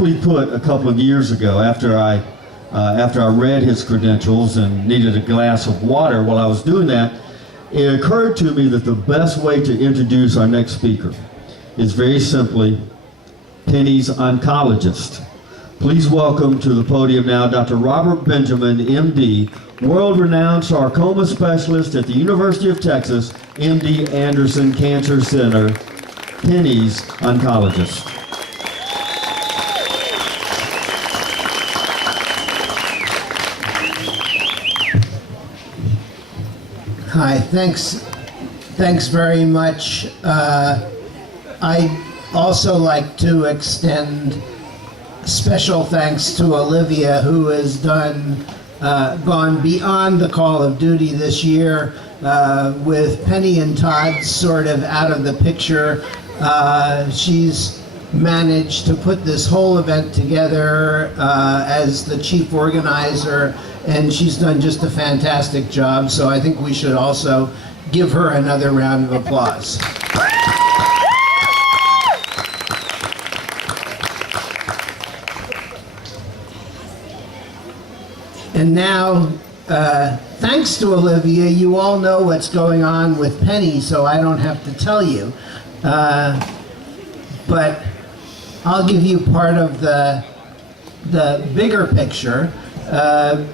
simply put, a couple of years ago, after I read his credentials and needed a glass of water, while I was doing that, it occurred to me that the best way to introduce our next speaker is very simply Penny's oncologist. Please welcome to the podium now Dr. Robert Benjamin, MD, world-renowned sarcoma specialist at the University of Texas, MD Anderson Cancer Center, Penny's oncologist. Hi, thanks very much. I'd also like to extend special thanks to Olivia, who has gone beyond the call of duty this year. With Penny and Todd sort of out of the picture, she's managed to put this whole event together as the chief organizer, and she's done just a fantastic job, so I think we should also give her another round of applause. And now, thanks to Olivia, you all know what's going on with Penny, so I don't have to tell you. But I'll give you part of the bigger picture.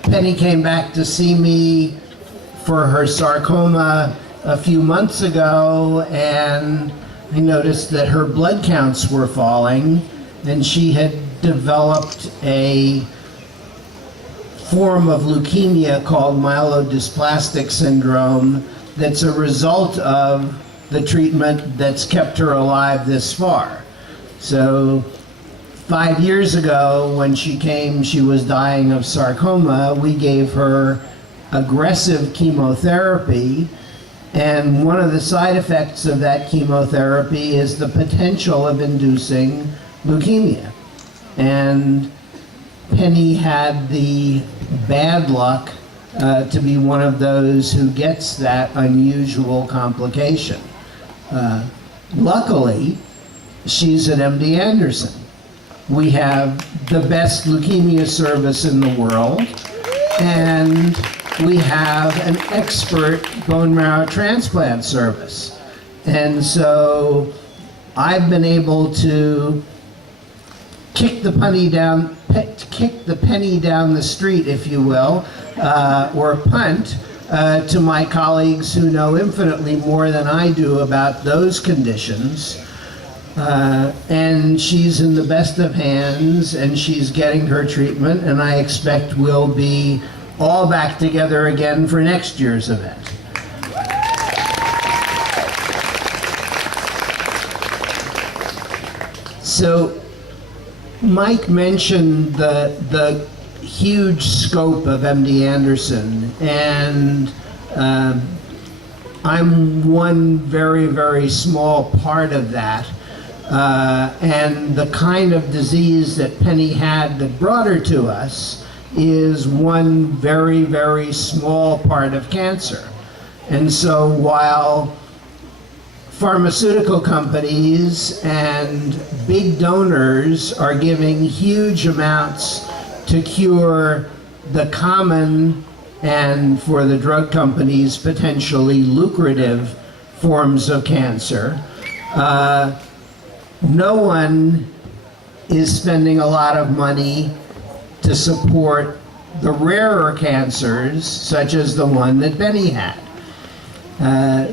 Penny came back to see me for her sarcoma a few months ago, and I noticed that her blood counts were falling, and she had developed a form of leukemia called myelodysplastic syndrome that's a result of the treatment that's kept her alive this far. So 5 years ago, when she came, she was dying of sarcoma. We gave her aggressive chemotherapy, and one of the side effects of that chemotherapy is the potential of inducing leukemia. And Penny had the bad luck to be one of those who gets that unusual complication. Luckily, she's at MD Anderson. We have the best leukemia service in the world, and we have an expert bone marrow transplant service. And so I've been able to kick the penny down the street, if you will, or punt to my colleagues who know infinitely more than I do about those conditions. And she's in the best of hands, and she's getting her treatment, and I expect we'll be all back together again for next year's event. So Mike mentioned the huge scope of MD Anderson, and I'm one very, very small part of that. And the kind of disease that Penny had that brought her to us is one very, very small part of cancer. And so while pharmaceutical companies and big donors are giving huge amounts to cure the common and, for the drug companies, potentially lucrative forms of cancer, no one is spending a lot of money to support the rarer cancers, such as the one that Penny had.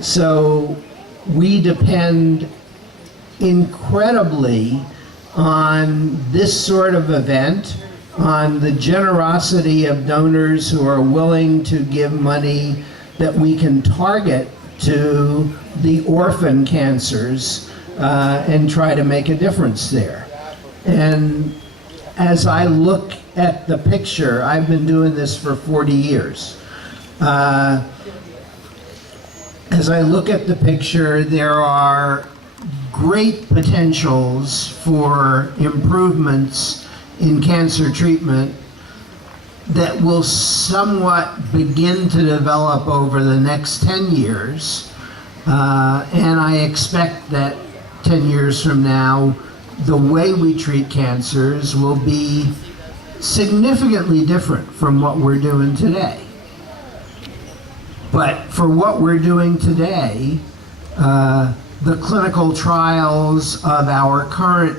So we depend incredibly on this sort of event, on the generosity of donors who are willing to give money that we can target to the orphan cancers and try to make a difference there. And as I look at the picture, I've been doing this for 40 years. As I look at the picture, there are great potentials for improvements in cancer treatment that will somewhat begin to develop over the next 10 years. And I expect that 10 years from now, the way we treat cancers will be significantly different from what we're doing today. But for what we're doing today, the clinical trials of our current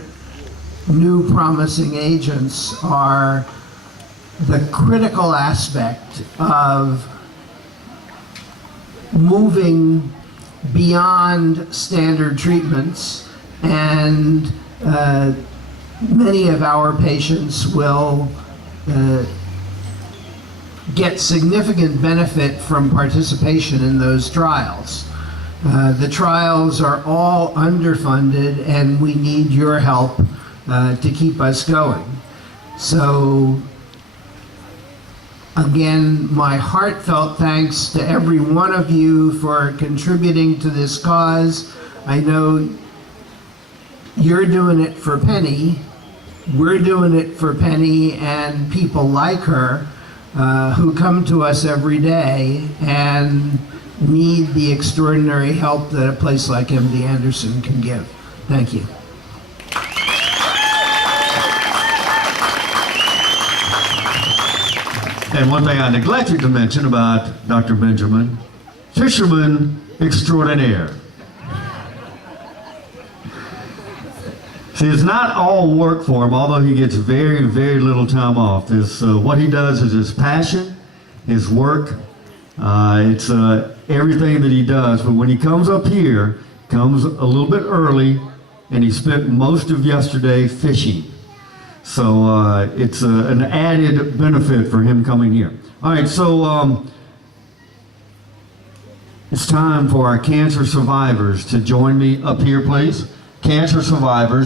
new promising agents are the critical aspect of moving beyond standard treatments, and many of our patients will get significant benefit from participation in those trials. The trials are all underfunded, and we need your help to keep us going. So again, my heartfelt thanks to every one of you for contributing to this cause. I know you're doing it for Penny, we're doing it for Penny and people like her who come to us every day and need the extraordinary help that a place like MD Anderson can give. Thank you. And one thing I neglected to mention about Dr. Benjamin, fisherman extraordinaire. See, it's not all work for him, although he gets very, very little time off. What he does is his passion, his work. It's everything that he does. But when he comes up here, comes a little bit early, and he spent most of yesterday fishing. So it's an added benefit for him coming here. All right, so it's time for our cancer survivors to join me up here, please. Cancer survivors.